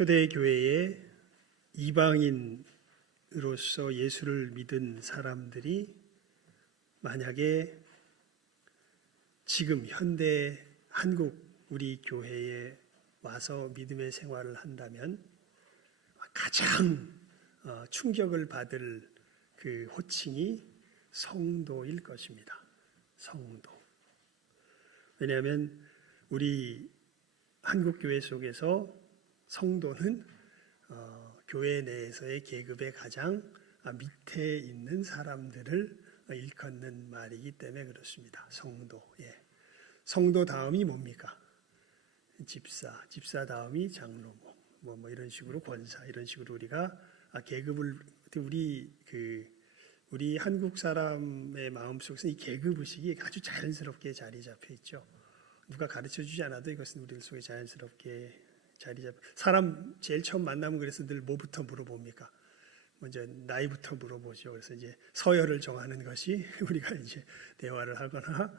초대교회에 이방인으로서 예수를 믿은 사람들이 만약에 지금 현대 한국 우리 교회에 와서 믿음의 생활을 한다면 가장 충격을 받을 그 호칭이 성도일 것입니다. 성도. 왜냐하면 우리 한국 교회 속에서 성도는 교회 내에서의 계급의 가장 밑에 있는 사람들을 일컫는 말이기 때문에 그렇습니다. 성도. 예. 성도 다음이 뭡니까? 집사 다음이 장로모. 뭐 이런 식으로 권사 이런 식으로 우리가 계급을 우리 한국 사람의 마음속에서 이 계급 의식이 아주 자연스럽게 자리 잡혀 있죠. 누가 가르쳐 주지 않아도 이것은 우리들 속에 자연스럽게 자리 잡혀. 사람 제일 처음 만나면 그래서 늘 뭐부터 물어봅니까? 먼저 나이부터 물어보죠. 그래서 이제 서열을 정하는 것이 우리가 이제 대화를 하거나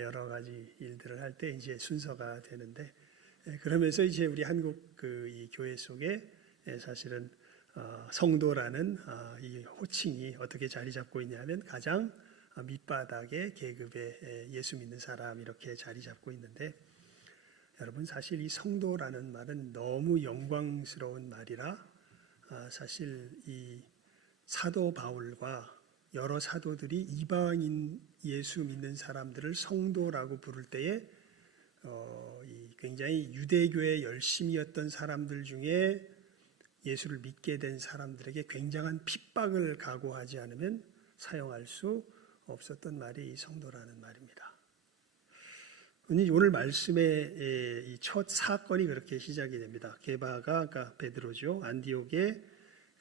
여러 가지 일들을 할 때 이제 순서가 되는데, 그러면서 이제 우리 한국 이 교회 속에 사실은 성도라는 이 호칭이 어떻게 자리 잡고 있냐면 가장 밑바닥의 계급의 예수 믿는 사람 이렇게 자리 잡고 있는데, 여러분 사실 이 성도라는 말은 너무 영광스러운 말이라 사실 이 사도 바울과 여러 사도들이 이방인 예수 믿는 사람들을 성도라고 부를 때에 굉장히 유대교에 열심이었던 사람들 중에 예수를 믿게 된 사람들에게 굉장한 핍박을 각오하지 않으면 사용할 수 없었던 말이 이 성도라는 말입니다. 오늘 말씀의 이 첫 사건이 그렇게 시작이 됩니다. 게바가 아까 베드로죠.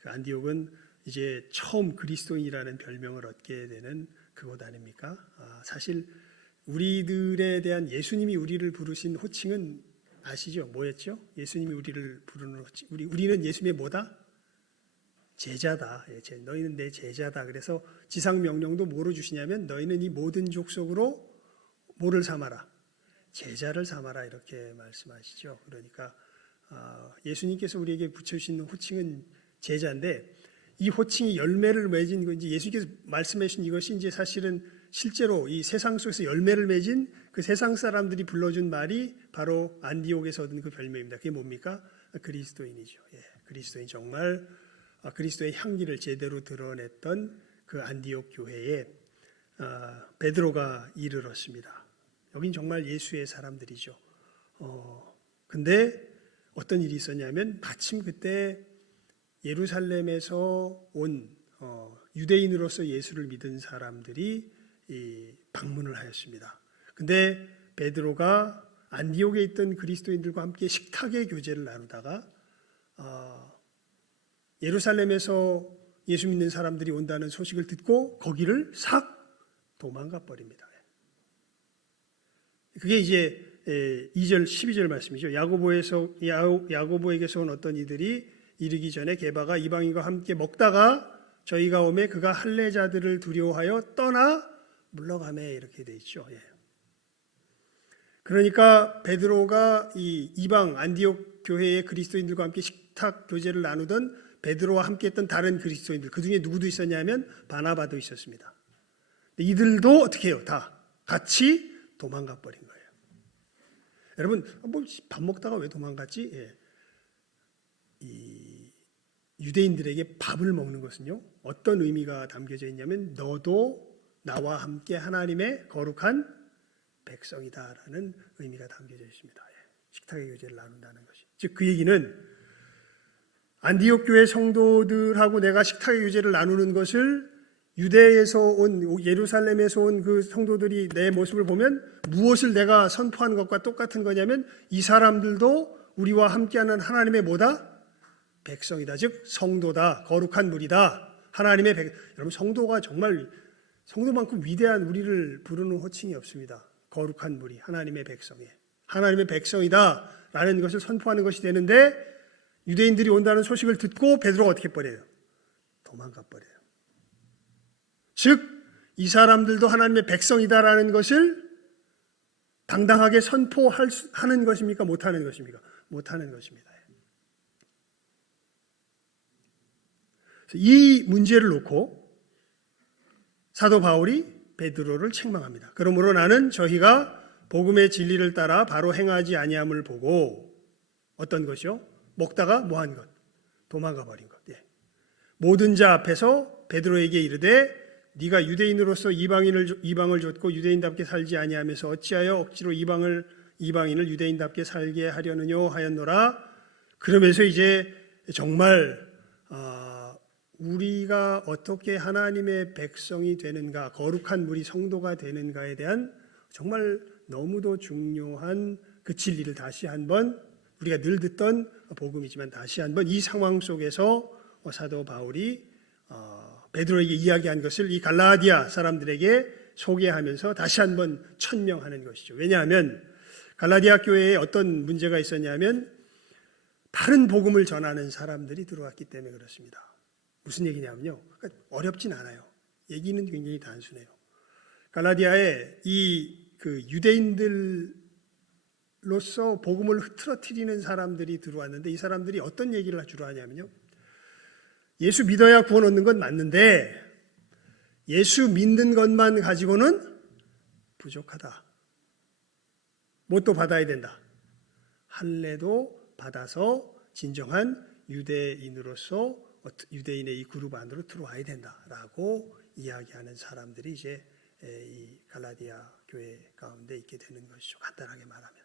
안디옥은 이제 처음 그리스도인이라는 별명을 얻게 되는 그곳 아닙니까? 사실 우리들에 대한 예수님이 우리를 부르신 호칭은 아시죠? 뭐였죠? 예수님이 우리를 부르는 호칭. 우리는 예수님의 뭐다? 제자다. 너희는 내 제자다. 그래서 지상 명령도 뭐로 주시냐면 너희는 이 모든 족속으로 뭐를 삼아라? 제자를 삼아라. 이렇게 말씀하시죠. 그러니까 예수님께서 우리에게 붙여주신 호칭은 제자인데, 이 호칭이 열매를 맺은 건지 예수님께서 말씀해 주신 이것이 이제 사실은 실제로 이 세상 속에서 열매를 맺은 그 세상 사람들이 불러준 말이 바로 안디옥에서 얻은 그 별명입니다. 그게 뭡니까? 그리스도인이죠. 예, 그리스도인. 정말 그리스도의 향기를 제대로 드러냈던 그 안디옥 교회에 베드로가 이르렀습니다. 여긴 정말 예수의 사람들이죠. 근데 어떤 일이 있었냐면 마침 그때 예루살렘에서 온 유대인으로서 예수를 믿은 사람들이 방문을 하였습니다. 근데 베드로가 안디옥에 있던 그리스도인들과 함께 식탁의 교제를 나누다가 예루살렘에서 예수 믿는 사람들이 온다는 소식을 듣고 거기를 싹 도망가 버립니다. 그게 이제 2절 12절 말씀이죠. 야고보에게서 온 어떤 이들이 이르기 전에 게바가 이방인과 함께 먹다가 저희가 오매 그가 할례자들을 두려워하여 떠나 물러가매, 이렇게 돼 있죠. 예. 그러니까 베드로가 이 이방 안디옥 교회의 그리스도인들과 함께 식탁 교제를 나누던 베드로와 함께했던 다른 그리스도인들, 그 중에 누구도 있었냐면 바나바도 있었습니다. 이들도 어떻게 해요? 다 같이 도망가 버린 거예요. 여러분, 밥 먹다가 왜 도망갔지? 예. 이 유대인들에게 밥을 먹는 것은요, 어떤 의미가 담겨져 있냐면 너도 나와 함께 하나님의 거룩한 백성이다라는 의미가 담겨져 있습니다. 식탁의 교제를 나눈다는 것이. 즉 그 얘기는 안디옥 교회 성도들하고 내가 식탁의 교제를 나누는 것을 유대에서 온, 예루살렘에서 온 그 성도들이 내 모습을 보면 무엇을 내가 선포하는 것과 똑같은 거냐면 이 사람들도 우리와 함께하는 하나님의 뭐다? 백성이다. 즉 성도다. 거룩한 무리다. 하나님의 여러분, 성도가 정말 성도만큼 위대한 우리를 부르는 호칭이 없습니다. 거룩한 무리, 하나님의 백성에 하나님의 백성이다 라는 것을 선포하는 것이 되는데, 유대인들이 온다는 소식을 듣고 베드로가 어떻게 버려요? 도망가 버려요. 즉 이 사람들도 하나님의 백성이다라는 것을 당당하게 선포하는 것입니까? 못하는 것입니까? 못하는 것입니다. 이 문제를 놓고 사도 바울이 베드로를 책망합니다. 그러므로 나는 저희가 복음의 진리를 따라 바로 행하지 아니함을 보고 어떤 것이요? 먹다가 뭐한 것? 도망가 버린 것. 예. 모든 자 앞에서 베드로에게 이르되 네가 유대인으로서 이방을 좇고 유대인답게 살지 아니하면서 어찌하여 억지로 이방인을 유대인답게 살게 하려느뇨 하였노라. 그러면서 이제 정말 우리가 어떻게 하나님의 백성이 되는가, 거룩한 무리 성도가 되는가에 대한 정말 너무도 중요한 그 진리를 다시 한번 우리가 늘 듣던 복음이지만 다시 한번 이 상황 속에서 사도 바울이 베드로에게 이야기한 것을 이 갈라디아 사람들에게 소개하면서 다시 한번 천명하는 것이죠. 왜냐하면 갈라디아 교회에 어떤 문제가 있었냐면 바른 복음을 전하는 사람들이 들어왔기 때문에 그렇습니다. 무슨 얘기냐면요. 어렵진 않아요. 얘기는 굉장히 단순해요. 갈라디아에 그 유대인들로서 복음을 흐트러뜨리는 사람들이 들어왔는데 이 사람들이 어떤 얘기를 주로 하냐면요. 예수 믿어야 구원 얻는 건 맞는데 예수 믿는 것만 가지고는 부족하다. 뭣도 받아야 된다. 할례도 받아서 진정한 유대인으로서 유대인의 이 그룹 안으로 들어와야 된다라고 이야기하는 사람들이 이제 이 갈라디아 교회 가운데 있게 되는 것이죠. 간단하게 말하면.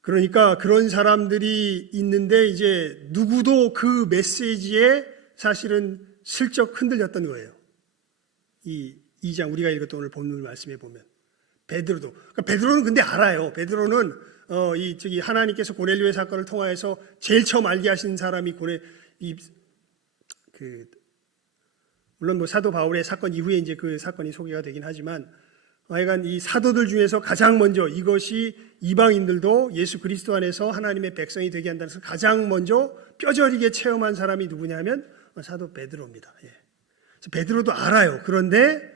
그러니까 그런 사람들이 있는데 이제 누구도 그 메시지에 사실은 슬쩍 흔들렸던 거예요. 이 2장 우리가 읽었던 오늘 본문 말씀에 보면 베드로도. 그러니까 베드로는 근데 알아요. 베드로는 하나님께서 고넬료의 사건을 통하여서 제일 처음 알게 하신 사람이 물론 뭐 사도 바울의 사건 이후에 이제 그 사건이 소개가 되긴 하지만 하여간 이 사도들 중에서 가장 먼저 이것이 이방인들도 예수 그리스도 안에서 하나님의 백성이 되게 한다는 것을 가장 먼저 뼈저리게 체험한 사람이 누구냐면 사도 베드로입니다. 예. 베드로도 알아요. 그런데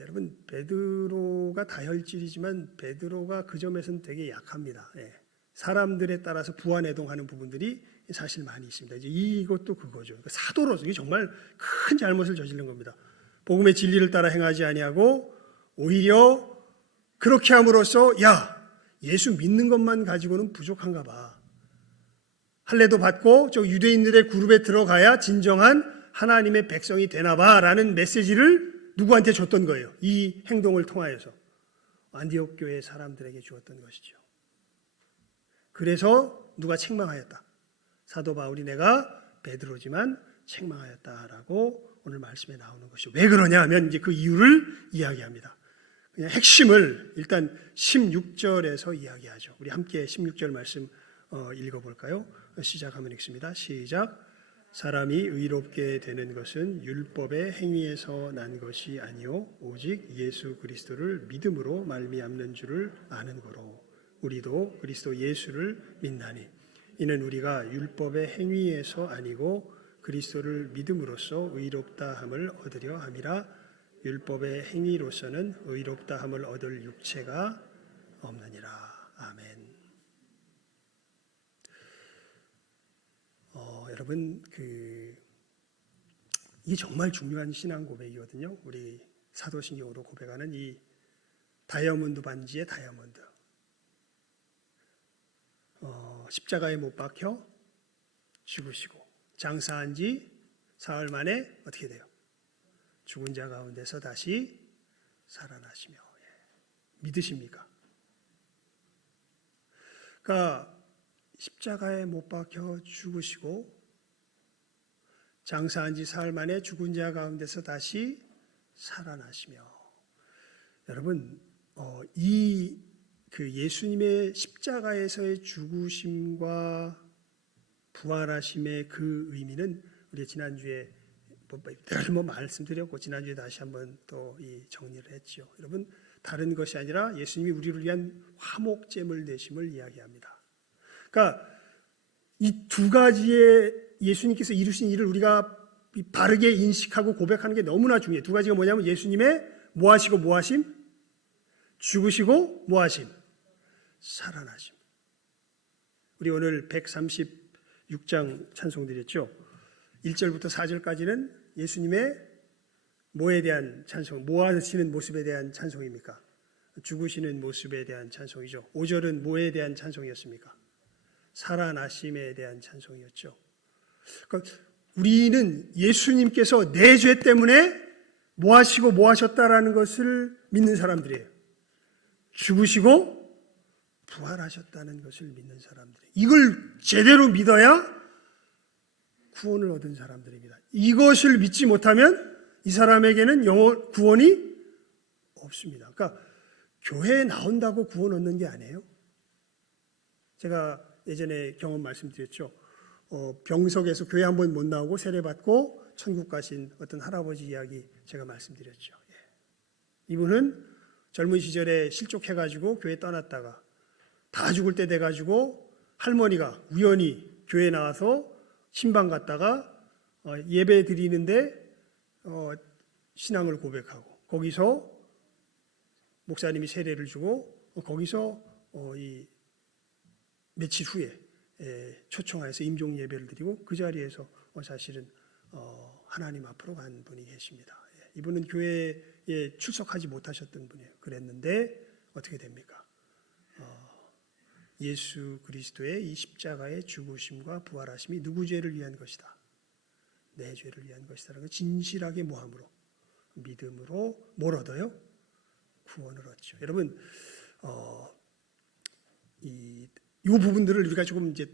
여러분 베드로가 다혈질이지만 베드로가 그 점에서는 되게 약합니다. 예. 사람들에 따라서 부안해동하는 부분들이 사실 많이 있습니다. 이제 이것도 그거죠. 그러니까 사도로서 이게 정말 큰 잘못을 저지른 겁니다. 복음의 진리를 따라 행하지 아니하고 오히려 그렇게 함으로써 예수 믿는 것만 가지고는 부족한가 봐. 할례도 받고 저 유대인들의 그룹에 들어가야 진정한 하나님의 백성이 되나 봐라는 메시지를 누구한테 줬던 거예요. 이 행동을 통하여서 안디옥 교회 사람들에게 주었던 것이죠. 그래서 누가 책망하였다. 사도 바울이 내가 베드로지만 책망하였다라고 오늘 말씀에 나오는 것이죠. 왜 그러냐 하면 이제 그 이유를 이야기합니다. 그냥 핵심을 일단 16절에서 이야기하죠. 우리 함께 16절 말씀 읽어볼까요? 시작하면 읽습니다. 시작. 사람이 의롭게 되는 것은 율법의 행위에서 난 것이 아니요 오직 예수 그리스도를 믿음으로 말미암는 줄을 아는 거로 우리도 그리스도 예수를 믿나니 이는 우리가 율법의 행위에서 아니고 그리스도를 믿음으로써 의롭다 함을 얻으려 함이라. 율법의 행위로서는 의롭다 함을 얻을 육체가 없느니라. 아멘. 여러분 이게 정말 중요한 신앙 고백이거든요. 우리 사도신경으로 고백하는 이 다이아몬드 반지의 다이아몬드. 십자가에 못 박혀 죽으시고 장사한 지 사흘 만에 어떻게 돼요? 죽은 자 가운데서 다시 살아나시며. 믿으십니까? 그러니까 십자가에 못 박혀 죽으시고 장사한 지 사흘 만에 죽은 자 가운데서 다시 살아나시며. 여러분 그 예수님의 십자가에서의 죽으심과 부활하심의 그 의미는 우리 지난주에 늘 말씀드렸고 지난주에 다시 한번 또 이 정리를 했죠. 여러분 다른 것이 아니라 예수님이 우리를 위한 화목제물 되심을 이야기합니다. 그러니까 이 두 가지의 예수님께서 이루신 일을 우리가 바르게 인식하고 고백하는 게 너무나 중요해요. 두 가지가 뭐냐면 예수님의 뭐하시고 뭐하심? 죽으시고 뭐하심? 살아나심. 우리 오늘 6장 찬송 드렸죠. 1절부터 4절까지는 예수님의 뭐에 대한 찬송, 뭐 하시는 모습에 대한 찬송입니까? 죽으시는 모습에 대한 찬송이죠. 5절은 뭐에 대한 찬송이었습니까? 살아나심에 대한 찬송이었죠. 그러니까 우리는 예수님께서 내 죄 때문에 뭐 하시고 뭐 하셨다라는 것을 믿는 사람들이에요. 죽으시고 부활하셨다는 것을 믿는 사람들이에요. 이걸 제대로 믿어야 구원을 얻은 사람들입니다. 이것을 믿지 못하면 이 사람에게는 구원이 없습니다. 그러니까 교회에 나온다고 구원 얻는 게 아니에요. 제가 예전에 경험 말씀드렸죠. 병석에서 교회 한 번 못 나오고 세례받고 천국 가신 어떤 할아버지 이야기 제가 말씀드렸죠. 이분은 젊은 시절에 실족해가지고 교회 떠났다가 다 죽을 때 돼가지고 할머니가 우연히 교회에 나와서 신방 갔다가 예배 드리는데 신앙을 고백하고 거기서 목사님이 세례를 주고 거기서 이 며칠 후에 초청하여서 임종 예배를 드리고 그 자리에서 사실은 하나님 앞으로 간 분이 계십니다. 이분은 교회에 출석하지 못하셨던 분이에요. 그랬는데 어떻게 됩니까? 예수 그리스도의 이 십자가의 죽으심과 부활하심이 누구 죄를 위한 것이다? 내 죄를 위한 것이다라는 걸 진실하게 모함으로 믿음으로 뭘 얻어요? 구원을 얻죠. 여러분 이 부분들을 우리가 조금 이제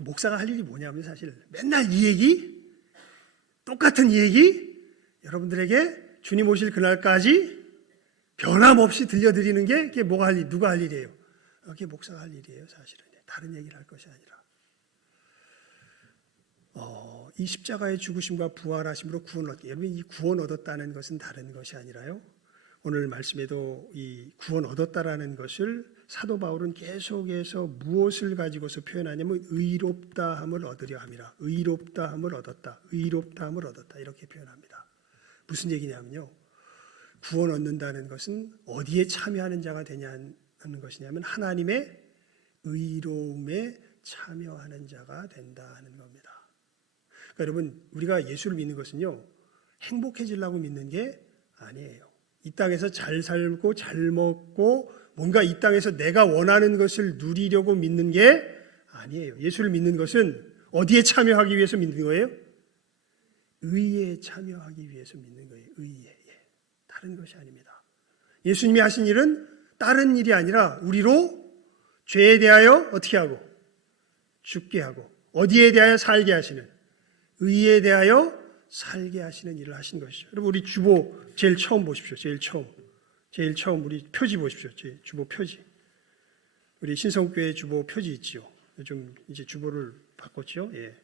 목사가 할 일이 뭐냐면 사실 맨날 이 얘기 똑같은 이 얘기 여러분들에게 주님 오실 그날까지 변함없이 들려드리는 게 그게 뭐가 할 일, 누가 할 일이에요? 그게 목사가 할 일이에요. 사실은 다른 얘기를 할 것이 아니라 이 십자가의 죽으심과 부활하심으로 구원 얻게. 여러분 이 구원 얻었다는 것은 다른 것이 아니라요. 오늘 말씀에도 이 구원 얻었다라는 것을 사도 바울은 계속해서 무엇을 가지고서 표현하냐면 의롭다함을 얻으려 함이라. 의롭다함을 얻었다. 의롭다함을 얻었다. 이렇게 표현합니다. 무슨 얘기냐면요. 구원 얻는다는 것은 어디에 참여하는 자가 되냐는 것이냐면 하나님의 의로움에 참여하는 자가 된다는 겁니다. 그러니까 여러분 우리가 예수를 믿는 것은요. 행복해지려고 믿는 게 아니에요. 이 땅에서 잘 살고 잘 먹고 뭔가 이 땅에서 내가 원하는 것을 누리려고 믿는 게 아니에요. 예수를 믿는 것은 어디에 참여하기 위해서 믿는 거예요? 의에 참여하기 위해서 믿는 거예요. 의에. 다른 것이 아닙니다. 예수님이 하신 일은 다른 일이 아니라 우리로 죄에 대하여 어떻게 하고 죽게 하고 어디에 대하여 살게 하시는 의에 대하여 살게 하시는 일을 하신 것이죠. 여러분 우리 주보 제일 처음 보십시오. 제일 처음 우리 표지 보십시오. 제 주보 표지. 우리 신성교회 주보 표지 있지요. 좀 이제 주보를 바꿨죠. 예.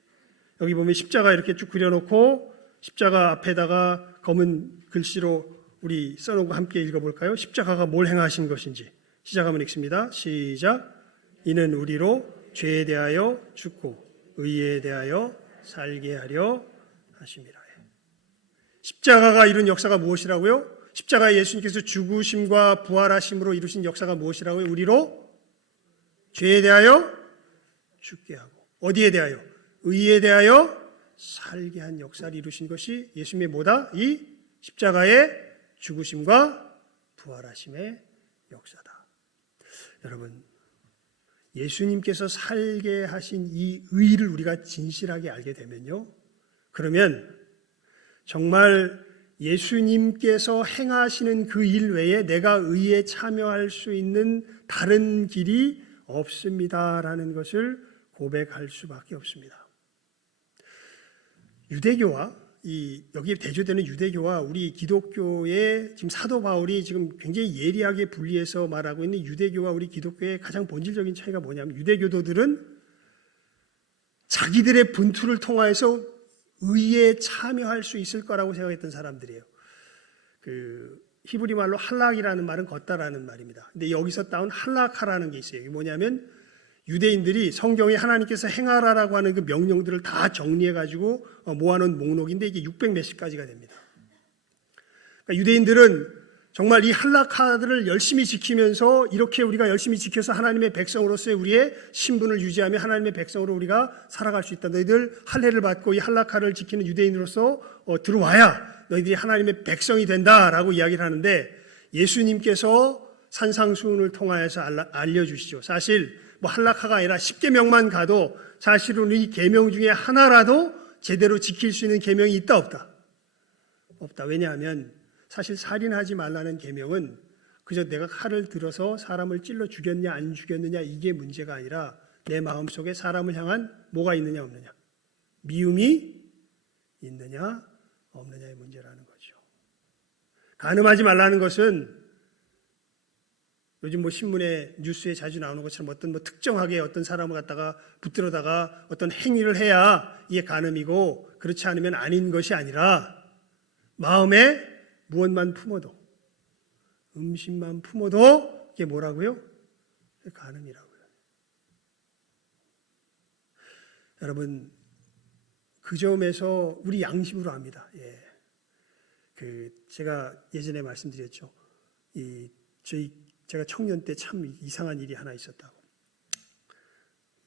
여기 보면 십자가 이렇게 쭉 그려놓고 십자가 앞에다가 검은 글씨로 우리 써놓은 거 함께 읽어볼까요? 십자가가 뭘 행하신 것인지. 시작하면 읽습니다. 시작. 이는 우리로 죄에 대하여 죽고 의에 대하여 살게 하려 하심이라. 십자가가 이룬 역사가 무엇이라고요? 십자가에 예수님께서 죽으심과 부활하심으로 이루신 역사가 무엇이라고요? 우리로 죄에 대하여 죽게 하고 어디에 대하여? 의에 대하여 살게 한 역사를 이루신 것이 예수님의 뭐다? 이 십자가의 죽으심과 부활하심의 역사다. 여러분 예수님께서 살게 하신 이 의를 우리가 진실하게 알게 되면요. 그러면 정말 예수님께서 행하시는 그 일 외에 내가 의에 참여할 수 있는 다른 길이 없습니다라는 것을 고백할 수밖에 없습니다. 유대교와 여기에 대조되는 유대교와 우리 기독교의 지금 사도 바울이 지금 굉장히 예리하게 분리해서 말하고 있는 유대교와 우리 기독교의 가장 본질적인 차이가 뭐냐면 유대교도들은 자기들의 분투를 통하여서 의에 참여할 수 있을 거라고 생각했던 사람들이에요. 히브리 말로 할락이라는 말은 걷다라는 말입니다. 근데 여기서 따온 할락하라는 게 있어요. 이게 뭐냐면 유대인들이 성경에 하나님께서 행하라라고 하는 그 명령들을 다 정리해가지고 모아놓은 목록인데 이게 600 몇십 가지가 됩니다. 그러니까 유대인들은 정말 이 할라카들을 열심히 지키면서 이렇게 우리가 열심히 지켜서 하나님의 백성으로서의 우리의 신분을 유지하며 하나님의 백성으로 우리가 살아갈 수 있다. 너희들 할례를 받고 이 할라카를 지키는 유대인으로서 들어와야 너희들이 하나님의 백성이 된다라고 이야기를 하는데, 예수님께서 산상수훈을 통하여서 알려주시죠. 사실 뭐 할라카가 아니라 10계명만 가도 사실은 이 계명 중에 하나라도 제대로 지킬 수 있는 계명이 있다 없다? 없다. 왜냐하면 사실 살인하지 말라는 계명은 그저 내가 칼을 들어서 사람을 찔러 죽였냐 안 죽였느냐 이게 문제가 아니라 내 마음속에 사람을 향한 뭐가 있느냐 없느냐, 미움이 있느냐 없느냐의 문제라는 거죠. 간음하지 말라는 것은 요즘 뭐 신문에 뉴스에 자주 나오는 것처럼 어떤 뭐 특정하게 어떤 사람을 갖다가 붙들어다가 어떤 행위를 해야 이게 간음이고 그렇지 않으면 아닌 것이 아니라 마음에 무엇만 품어도, 음식만 품어도 이게 뭐라고요? 간음이라고요. 여러분, 그 점에서 우리 양심으로 압니다. 제가 예전에 말씀드렸죠. 제가 청년 때 참 이상한 일이 하나 있었다고.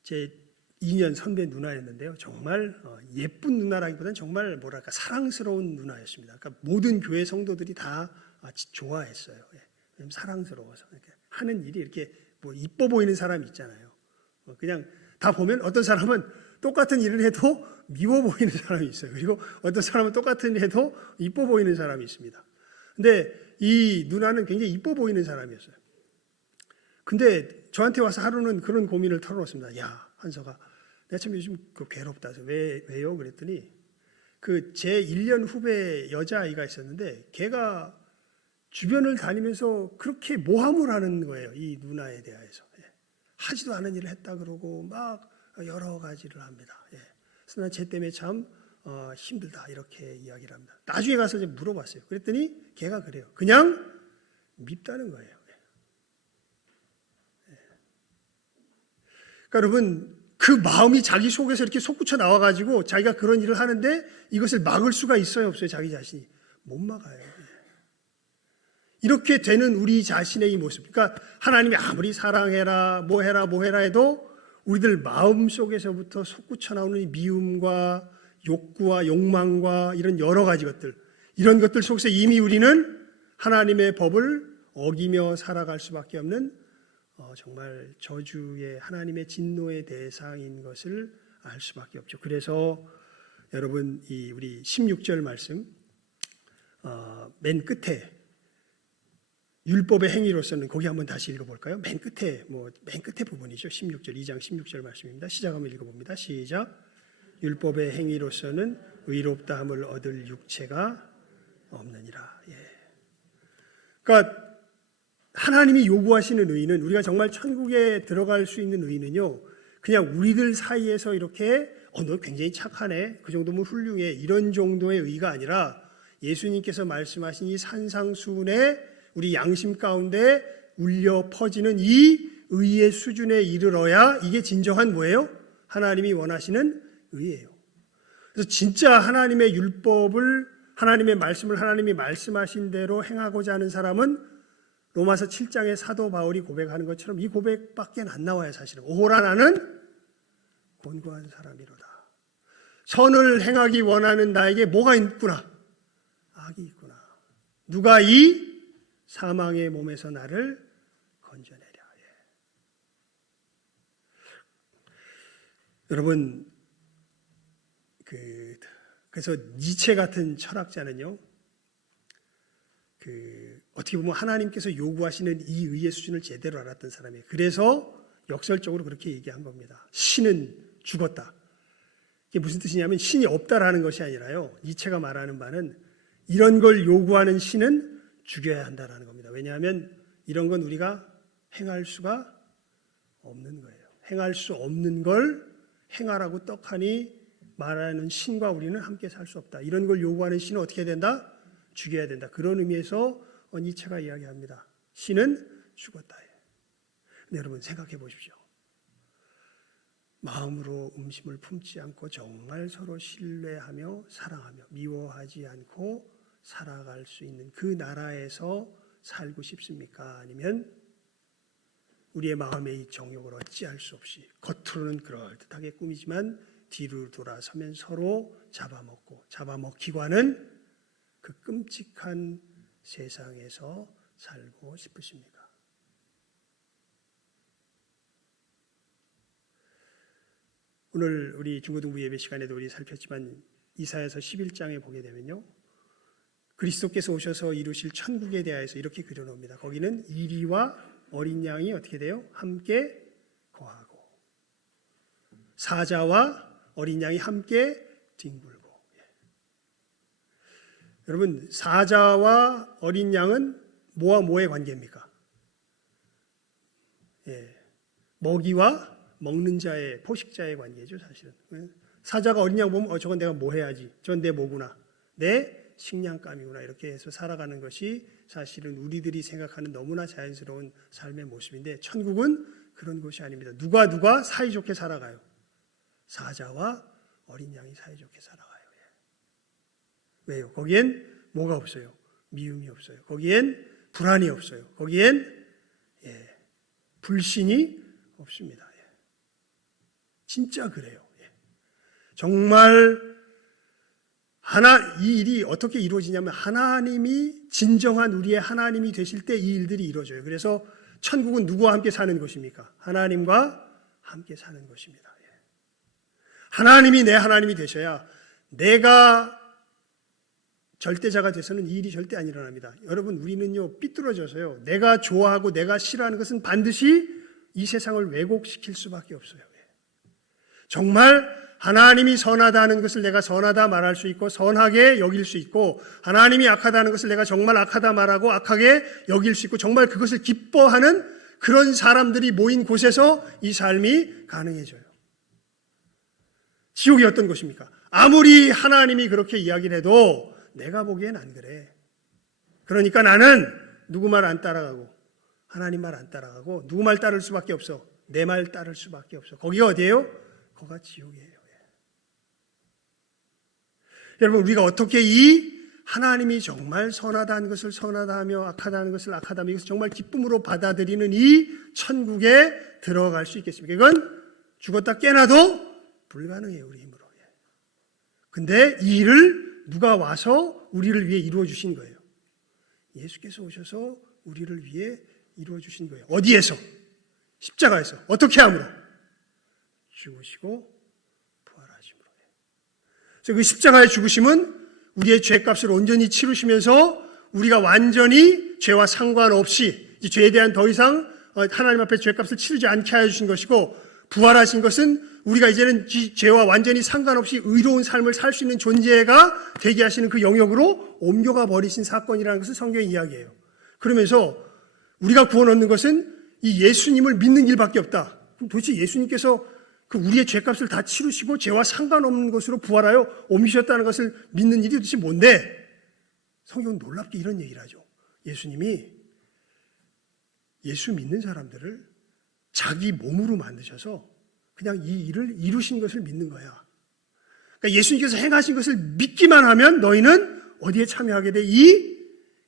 제 2년 선배 누나였는데요. 정말 예쁜 누나라기보다는 정말 뭐랄까 사랑스러운 누나였습니다. 그러니까 모든 교회 성도들이 다 좋아했어요. 왜냐면 사랑스러워서 이렇게 하는 일이 이렇게 뭐 이뻐 보이는 사람이 있잖아요. 그냥 다 보면 어떤 사람은 똑같은 일을 해도 미워 보이는 사람이 있어요. 그리고 어떤 사람은 똑같은 일 해도 이뻐 보이는 사람이 있습니다. 근데 이 누나는 굉장히 이뻐 보이는 사람이었어요. 근데 저한테 와서 하루는 그런 고민을 털어놓습니다. 야, 한서가, 내가 참 요즘 괴롭다. 왜요? 그랬더니 제 1년 후배 여자아이가 있었는데 걔가 주변을 다니면서 그렇게 모함을 하는 거예요. 이 누나에 대해서. 하지도 않은 일을 했다 그러고 막 여러 가지를 합니다. 그래서 난 쟤 때문에 참 힘들다 이렇게 이야기를 합니다. 나중에 가서 이제 물어봤어요. 그랬더니 걔가 그래요. 그냥 밉다는 거예요. 그러니까 여러분, 그 마음이 자기 속에서 이렇게 솟구쳐 나와가지고 자기가 그런 일을 하는데 이것을 막을 수가 있어요 없어요? 자기 자신이 못 막아요. 이렇게 되는 우리 자신의 이 모습, 그러니까 하나님이 아무리 사랑해라 뭐 해라 해도 우리들 마음 속에서부터 솟구쳐 나오는 이 미움과 욕구와 욕망과 이런 여러 가지 것들, 이런 것들 속에서 이미 우리는 하나님의 법을 어기며 살아갈 수밖에 없는 정말 저주의 하나님의 진노의 대상인 것을 알 수밖에 없죠. 그래서 여러분, 우리 16절 말씀 맨 끝에 율법의 행위로서는 거기 한번 다시 읽어볼까요? 맨 끝에 부분이죠. 16절, 2장 16절 말씀입니다. 시작 한번 읽어봅니다. 시작. 율법의 행위로서는 의롭다함을 얻을 육체가 없느니라. 그러니까 하나님이 요구하시는 의는, 우리가 정말 천국에 들어갈 수 있는 의는요, 그냥 우리들 사이에서 이렇게 너 굉장히 착하네, 그 정도면 훌륭해, 이런 정도의 의가 아니라 예수님께서 말씀하신 이 산상수훈에 우리 양심 가운데 울려 퍼지는 이 의의 수준에 이르러야 이게 진정한 뭐예요? 하나님이 원하시는 의예요. 그래서 진짜 하나님의 율법을, 하나님의 말씀을 하나님이 말씀하신 대로 행하고자 하는 사람은 로마서 7장의 사도 바울이 고백하는 것처럼 이 고백밖에 안 나와요. 사실은 오호라 나는 곤고한 사람이로다. 선을 행하기 원하는 나에게 뭐가 있구나? 악이 있구나. 누가 이 사망의 몸에서 나를 건져내랴. 여러분, 그래서 니체 같은 철학자는요, 어떻게 보면 하나님께서 요구하시는 이 의의 수준을 제대로 알았던 사람이에요. 그래서 역설적으로 그렇게 얘기한 겁니다. 신은 죽었다. 이게 무슨 뜻이냐면 신이 없다라는 것이 아니라요, 니체가 말하는 바는 이런 걸 요구하는 신은 죽여야 한다라는 겁니다. 왜냐하면 이런 건 우리가 행할 수가 없는 거예요. 행할 수 없는 걸 행하라고 떡하니 말하는 신과 우리는 함께 살 수 없다. 이런 걸 요구하는 신은 어떻게 해야 된다? 죽여야 된다. 그런 의미에서 니체가 이야기합니다. 신은 죽었다. 근데 여러분 생각해 보십시오. 마음으로 음심을 품지 않고 정말 서로 신뢰하며 사랑하며 미워하지 않고 살아갈 수 있는 그 나라에서 살고 싶습니까? 아니면 우리의 마음의 이 정욕을 어찌할 수 없이 겉으로는 그럴듯하게 꾸미지만 뒤로 돌아서면 서로 잡아먹고 잡아먹히고 하는 그 끔찍한 세상에서 살고 싶으십니까? 오늘 우리 중고등부 예배 시간에도 우리 살폈지만 이사야서 11장에 보게 되면요, 그리스도께서 오셔서 이루실 천국에 대하여서 이렇게 그려놓습니다. 거기는 이리와 어린 양이 어떻게 돼요? 함께 거하고 사자와 어린 양이 함께 뒹굴고. 여러분, 사자와 어린 양은 뭐와 뭐의 관계입니까? 먹이와 먹는 자의, 포식자의 관계죠, 사실은. 사자가 어린 양 보면 저건 내가 뭐 해야지, 저건 내 뭐구나, 내 식량감이구나, 이렇게 해서 살아가는 것이 사실은 우리들이 생각하는 너무나 자연스러운 삶의 모습인데, 천국은 그런 곳이 아닙니다. 누가 사이좋게 살아가요? 사자와 어린 양이 사이좋게 살아가요. 왜요? 거기엔 뭐가 없어요? 미움이 없어요. 거기엔 불안이 없어요. 거기엔 불신이 없습니다. 진짜 그래요. 정말 이 일이 어떻게 이루어지냐면, 하나님이 진정한 우리의 하나님이 되실 때 이 일들이 이루어져요. 그래서 천국은 누구와 함께 사는 곳입니까? 하나님과 함께 사는 곳입니다. 하나님이 내 하나님이 되셔야, 내가 절대자가 돼서는 이 일이 절대 안 일어납니다. 여러분, 우리는요 삐뚤어져서요, 내가 좋아하고 내가 싫어하는 것은 반드시 이 세상을 왜곡시킬 수밖에 없어요. 정말 하나님이 선하다는 것을 내가 선하다 말할 수 있고 선하게 여길 수 있고, 하나님이 악하다는 것을 내가 정말 악하다 말하고 악하게 여길 수 있고, 정말 그것을 기뻐하는 그런 사람들이 모인 곳에서 이 삶이 가능해져요. 지옥이 어떤 곳입니까? 아무리 하나님이 그렇게 이야기를 해도 내가 보기엔 안 그래. 그러니까 나는 누구 말 안 따라가고 하나님 말 안 따라가고 누구 말 따를 수밖에 없어. 내 말 따를 수밖에 없어. 거기가 어디예요? 거기가 지옥이에요. 여러분, 우리가 어떻게 이 하나님이 정말 선하다는 것을 선하다며 악하다는 것을 악하다며 이것을 정말 기쁨으로 받아들이는 이 천국에 들어갈 수 있겠습니까? 이건 죽었다 깨나도 불가능해요, 우리 힘으로. 근데 이 일을 누가 와서 우리를 위해 이루어 주신 거예요? 예수께서 오셔서 우리를 위해 이루어 주신 거예요. 어디에서? 십자가에서. 어떻게 함으로? 죽으시고 부활하심으로. 그래서 그 십자가의 죽으심은 우리의 죄값을 온전히 치르시면서 우리가 완전히 죄와 상관없이 죄에 대한 더 이상 하나님 앞에 죄값을 치르지 않게 하여 주신 것이고, 부활하신 것은 우리가 이제는 죄와 완전히 상관없이 의로운 삶을 살 수 있는 존재가 되게 하시는 그 영역으로 옮겨가 버리신 사건이라는 것을 성경이 이야기해요. 그러면서 우리가 구원 얻는 것은 이 예수님을 믿는 길밖에 없다. 그럼 도대체 예수님께서 그 우리의 죄값을 다 치르시고 죄와 상관없는 것으로 부활하여 옮기셨다는 것을 믿는 일이 도대체 뭔데? 성경은 놀랍게 이런 얘기를 하죠. 예수님이 예수 믿는 사람들을 자기 몸으로 만드셔서 그냥 이 일을 이루신 것을 믿는 거야. 그러니까 예수님께서 행하신 것을 믿기만 하면 너희는 어디에 참여하게 돼? 이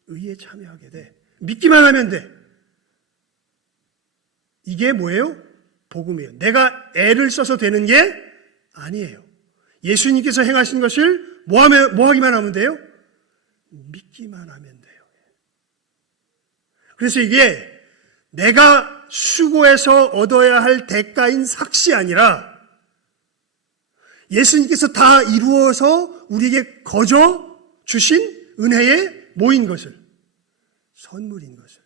의에 참여하게 돼. 믿기만 하면 돼. 이게 뭐예요? 복음이에요. 내가 애를 써서 되는 게 아니에요. 예수님께서 행하신 것을 뭐 하기만 하면 돼요? 믿기만 하면 돼요. 그래서 이게 내가 수고해서 얻어야 할 대가인 삭시 아니라 예수님께서 다 이루어서 우리에게 거저 주신 은혜에 모인 것을, 선물인 것을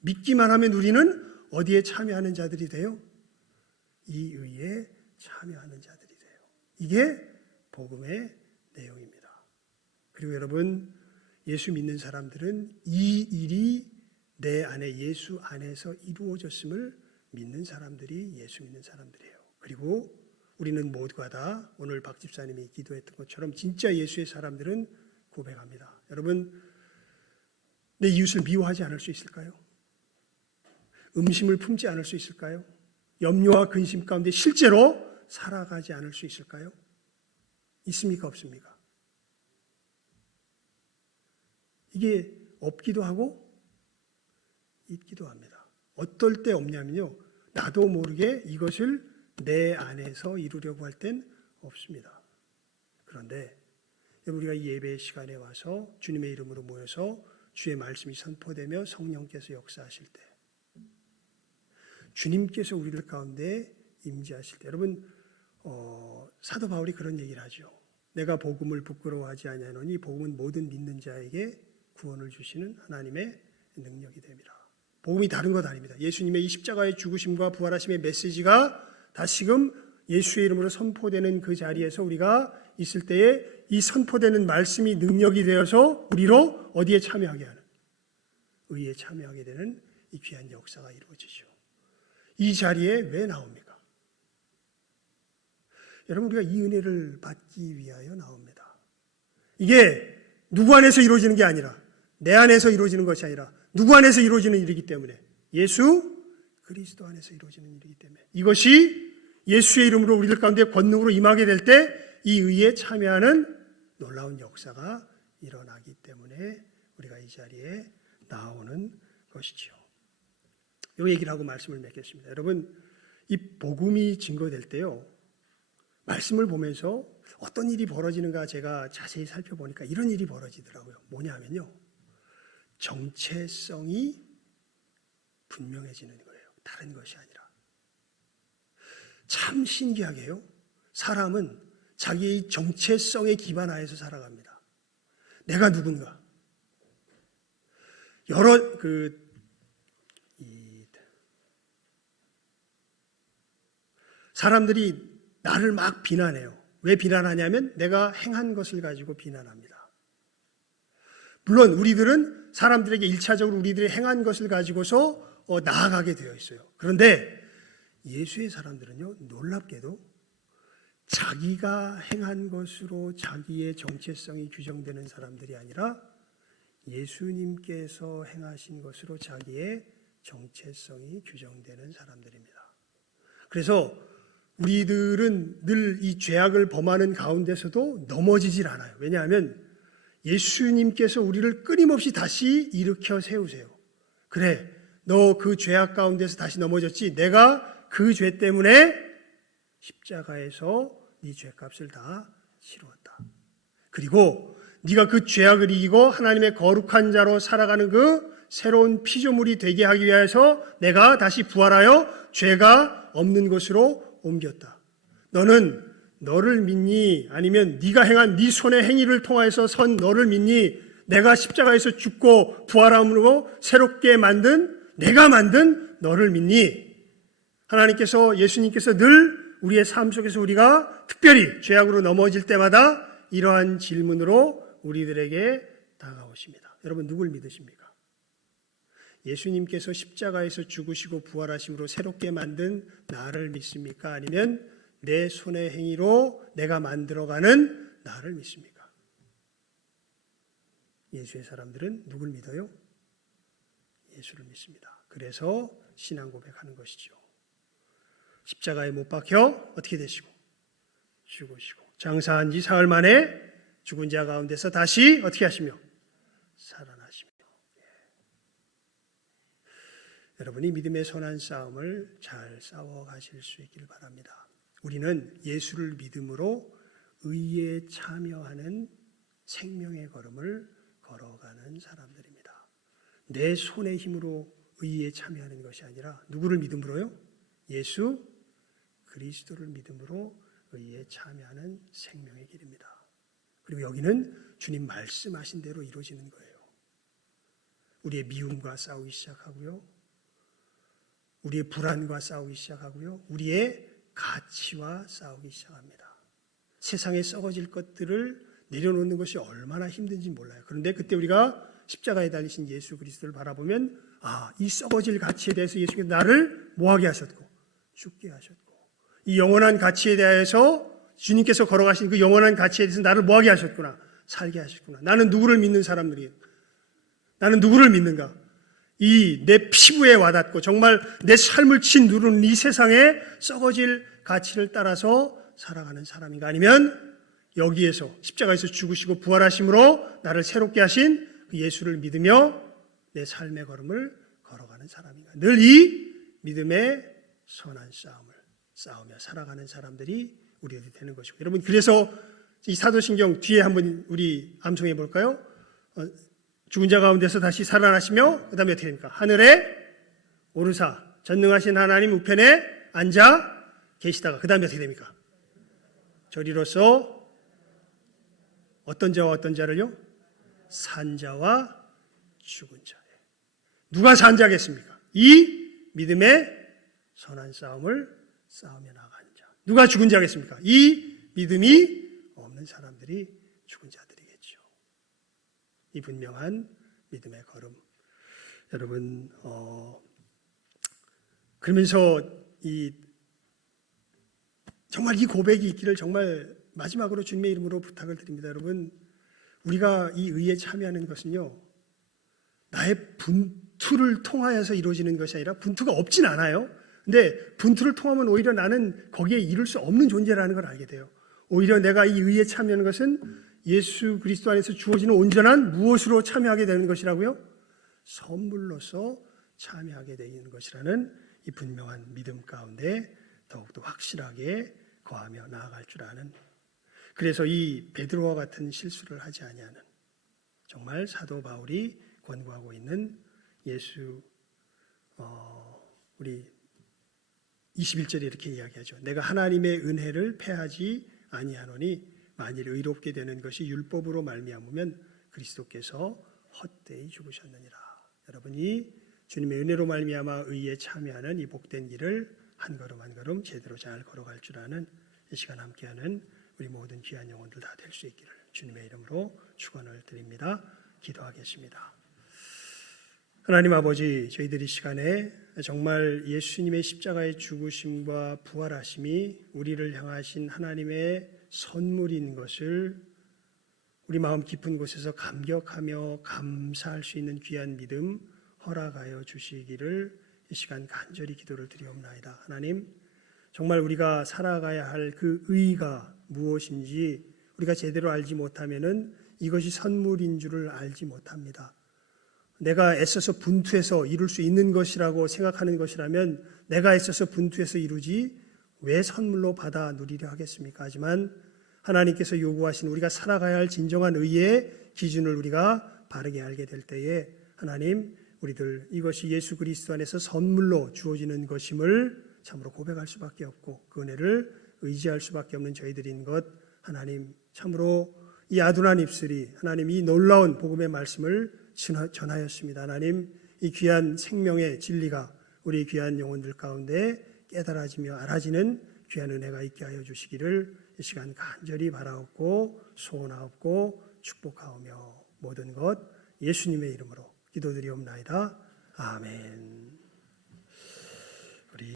믿기만 하면 우리는 어디에 참여하는 자들이 돼요? 이 의에 참여하는 자들이 돼요. 이게 복음의 내용입니다. 그리고 여러분, 예수 믿는 사람들은 이 일이 내 안에 예수 안에서 이루어졌음을 믿는 사람들이 예수 믿는 사람들이에요. 그리고 우리는 모두가 다 오늘 박 집사님이 기도했던 것처럼 진짜 예수의 사람들은 고백합니다. 여러분, 내 이웃을 미워하지 않을 수 있을까요? 음심을 품지 않을 수 있을까요? 염려와 근심 가운데 실제로 살아가지 않을 수 있을까요? 있습니까? 있기도 합니다. 어떨 때 없냐면요, 나도 모르게 이것을 내 안에서 이루려고 할 땐 없습니다. 그런데 우리가 이 예배 시간에 와서 주님의 이름으로 모여서 주의 말씀이 선포되며 성령께서 역사하실 때, 주님께서 우리들 가운데 임재하실 때, 여러분 사도 바울이 그런 얘기를 하죠. 내가 복음을 부끄러워하지 아니하노니 복음은 모든 믿는 자에게 구원을 주시는 하나님의 능력이 됩니다. 복음이 다른 것 아닙니다. 예수님의 이 십자가의 죽으심과 부활하심의 메시지가 다시금 예수의 이름으로 선포되는 그 자리에서 우리가 있을 때에 이 선포되는 말씀이 능력이 되어서 우리로 어디에 참여하게 하는, 의에 참여하게 되는 이 귀한 역사가 이루어지죠. 이 자리에 왜 나옵니까? 여러분, 우리가 이 은혜를 받기 위하여 나옵니다. 이게 누구 안에서 이루어지는 게 아니라, 내 안에서 이루어지는 것이 아니라 누구 안에서 이루어지는 일이기 때문에, 예수 그리스도 안에서 이루어지는 일이기 때문에, 이것이 예수의 이름으로 우리들 가운데 권능으로 임하게 될 때 이 의에 참여하는 놀라운 역사가 일어나기 때문에 우리가 이 자리에 나오는 것이죠. 이 얘기를 하고 말씀을 맺겠습니다. 여러분, 이 복음이 증거될 때요, 말씀을 보면서 어떤 일이 벌어지는가 제가 자세히 살펴보니까 이런 일이 벌어지더라고요. 뭐냐면요, 정체성이 분명해지는 거예요. 다른 것이 아니라. 참 신기하게요, 사람은 자기의 정체성에 기반하여서 살아갑니다. 내가 누군가. 사람들이 나를 막 비난해요. 왜 비난하냐면 내가 행한 것을 가지고 비난합니다. 물론 우리들은 사람들에게 1차적으로 우리들이 행한 것을 가지고서 나아가게 되어 있어요. 그런데 예수의 사람들은요, 놀랍게도 자기가 행한 것으로 자기의 정체성이 규정되는 사람들이 아니라 예수님께서 행하신 것으로 자기의 정체성이 규정되는 사람들입니다. 그래서 우리들은 늘 이 죄악을 범하는 가운데서도 넘어지질 않아요. 왜냐하면 예수님께서 우리를 끊임없이 다시 일으켜 세우세요. 그래, 너 그 죄악 가운데서 다시 넘어졌지. 내가 그 죄 때문에 십자가에서 네 죄값을 다 치루었다. 그리고 네가 그 죄악을 이기고 하나님의 거룩한 자로 살아가는 그 새로운 피조물이 되게 하기 위해서 내가 다시 부활하여 죄가 없는 곳으로 옮겼다. 너는 너를 믿니? 아니면 네가 행한 네 손의 행위를 통하여서 선 너를 믿니? 내가 십자가에서 죽고 부활함으로 새롭게 만든, 내가 만든 너를 믿니? 하나님께서, 예수님께서 늘 우리의 삶 속에서 우리가 특별히 죄악으로 넘어질 때마다 이러한 질문으로 우리들에게 다가오십니다. 여러분, 누굴 믿으십니까? 예수님께서 십자가에서 죽으시고 부활하심으로 새롭게 만든 나를 믿습니까? 아니면 내 손의 행위로 내가 만들어가는 나를 믿습니까? 예수의 사람들은 누굴 믿어요? 예수를 믿습니다. 그래서 신앙 고백하는 것이죠. 십자가에 못 박혀 어떻게 되시고 죽으시고 장사한 지 사흘 만에 죽은 자 가운데서 다시 어떻게 하시며 살아나시며. 여러분이 믿음의 선한 싸움을 잘 싸워가실 수 있기를 바랍니다. 우리는 예수를 믿음으로 의에 참여하는 생명의 걸음을 걸어가는 사람들입니다. 내 손의 힘으로 의에 참여하는 것이 아니라 누구를 믿음으로요? 예수 그리스도를 믿음으로 의에 참여하는 생명의 길입니다. 그리고 여기는 주님 말씀하신 대로 이루어지는 거예요. 우리의 미움과 싸우기 시작하고요, 우리의 불안과 싸우기 시작하고요, 우리의 가치와 싸우기 시작합니다. 세상에 썩어질 것들을 내려놓는 것이 얼마나 힘든지 몰라요. 그런데 그때 우리가 십자가에 달리신 예수 그리스도를 바라보면, 이 썩어질 가치에 대해서 예수께서 나를 뭐하게 하셨고 죽게 하셨고, 이 영원한 가치에 대해서 주님께서 걸어가신 그 영원한 가치에 대해서 나를 뭐하게 하셨구나, 살게 하셨구나. 나는 누구를 믿는 사람들이에요? 나는 누구를 믿는가? 이 내 피부에 와닿고 정말 내 삶을 짓누르는 이 세상에 썩어질 가치를 따라서 살아가는 사람인가? 아니면 여기에서 십자가에서 죽으시고 부활하심으로 나를 새롭게 하신 그 예수를 믿으며 내 삶의 걸음을 걸어가는 사람인가? 늘 이 믿음의 선한 싸움을 싸우며 살아가는 사람들이 우리들이 되는 것이고, 여러분, 그래서 이 사도신경 뒤에 한번 우리 암송해 볼까요? 죽은 자 가운데서 다시 살아나시며, 그 다음에 어떻게 됩니까? 하늘에 오르사 전능하신 하나님 우편에 앉아 계시다가, 그 다음에 어떻게 됩니까? 저리로서 어떤 자와 어떤 자를요? 산 자와 죽은 자. 누가 산 자겠습니까? 이 믿음의 선한 싸움을 싸우며 나가는 자. 누가 죽은 자겠습니까? 이 믿음이 없는 사람들이 죽은 자들이겠죠. 이 분명한 믿음의 걸음. 여러분, 그러면서 정말 이 고백이 있기를 정말 마지막으로 주님의 이름으로 부탁을 드립니다. 여러분, 우리가 이 의에 참여하는 것은요, 나의 분투를 통하여서 이루어지는 것이 아니라, 분투가 없진 않아요. 근데 분투를 통하면 오히려 나는 거기에 이룰 수 없는 존재라는 걸 알게 돼요. 오히려 내가 이 의에 참여하는 것은 예수 그리스도 안에서 주어지는 온전한 무엇으로 참여하게 되는 것이라고요? 선물로서 참여하게 되는 것이라는 이 분명한 믿음 가운데 더욱더 확실하게 거하며 나아갈 줄 아는, 그래서 이 베드로와 같은 실수를 하지 아니하는, 정말 사도 바울이 권고하고 있는 예수, 우리 21절에 이렇게 이야기하죠. 내가 하나님의 은혜를 패하지 아니하노니 만일 의롭게 되는 것이 율법으로 말미암으면 그리스도께서 헛되이 죽으셨느니라. 여러분이 주님의 은혜로 말미암아 의에 참여하는 이 복된 길을 한 걸음 한 걸음 제대로 잘 걸어갈 줄 아는 이 시간 함께하는 우리 모든 귀한 영혼들 다 될 수 있기를 주님의 이름으로 축원을 드립니다. 기도하겠습니다. 하나님 아버지, 저희들이 이 시간에 정말 예수님의 십자가의 죽으심과 부활하심이 우리를 향하신 하나님의 선물인 것을 우리 마음 깊은 곳에서 감격하며 감사할 수 있는 귀한 믿음 허락하여 주시기를 이 시간 간절히 기도를 드리옵나이다. 하나님, 정말 우리가 살아가야 할 그 의의가 무엇인지 우리가 제대로 알지 못하면은 이것이 선물인 줄을 알지 못합니다. 내가 애써서 분투해서 이룰 수 있는 것이라고 생각하는 것이라면 내가 애써서 분투해서 이루지 왜 선물로 받아 누리려 하겠습니까? 하지만 하나님께서 요구하신 우리가 살아가야 할 진정한 의의 기준을 우리가 바르게 알게 될 때에 하나님, 우리들 이것이 예수 그리스도 안에서 선물로 주어지는 것임을 참으로 고백할 수밖에 없고 그 은혜를 의지할 수밖에 없는 저희들인 것, 하나님 참으로 이 아둔한 입술이 하나님 이 놀라운 복음의 말씀을 전하였습니다. 하나님, 이 귀한 생명의 진리가 우리 귀한 영혼들 가운데 깨달아지며 알아지는 귀한 은혜가 있게 하여 주시기를 이 시간 간절히 바라옵고 소원하옵고 축복하오며 모든 것 예수님의 이름으로 기도드리옵나이다. 아멘.